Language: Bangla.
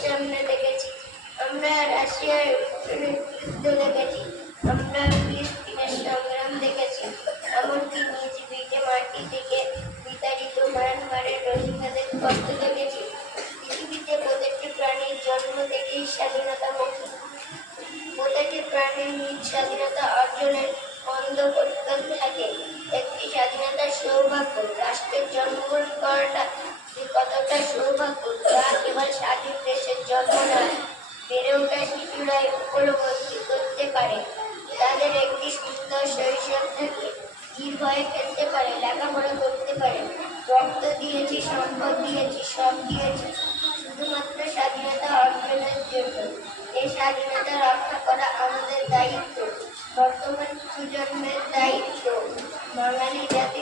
চোখের সামনে দেখেছি, আমরা রাশিয়ার যুদ্ধ দেখেছি, আমরা ফিলিস্তিনের সংগ্রাম দেখেছি, এমনকি নিজ ভিটে মাটি থেকে বিতাড়িত মায়ানমারের রোহিঙ্গাদের কষ্ট দেখেছি। পৃথিবীতে প্রত্যেকটি প্রাণীর জন্ম থেকেই স্বাধীনতা মুক্ত। প্রতিটি প্রাণীর নিজ স্বাধীনতা অর্জনের করতে থাকে। যে কতটা সৌভাগ্য তা কেবল স্বাধীন দেশের জন্ম নয়। বেড়ে ওঠা শিশুরাই উপলব্ধি করতে পারে। তাদের একটি সুন্দর শৈশব থাকে নির্ভয়ে খেলতে পারে, লেখাপড়া করতে পারে। রক্ত দিয়েছি, সম্পদ দিয়েছি, সব দিয়েছি। শুধুমাত্র স্বাধীনতা অর্জনের জন্য। এই স্বাধীনতা রক্ষা করা আমাদের দায়িত্ব। বর্তমান প্রজন্মের দায়িত্ব। বাঙালি জাতি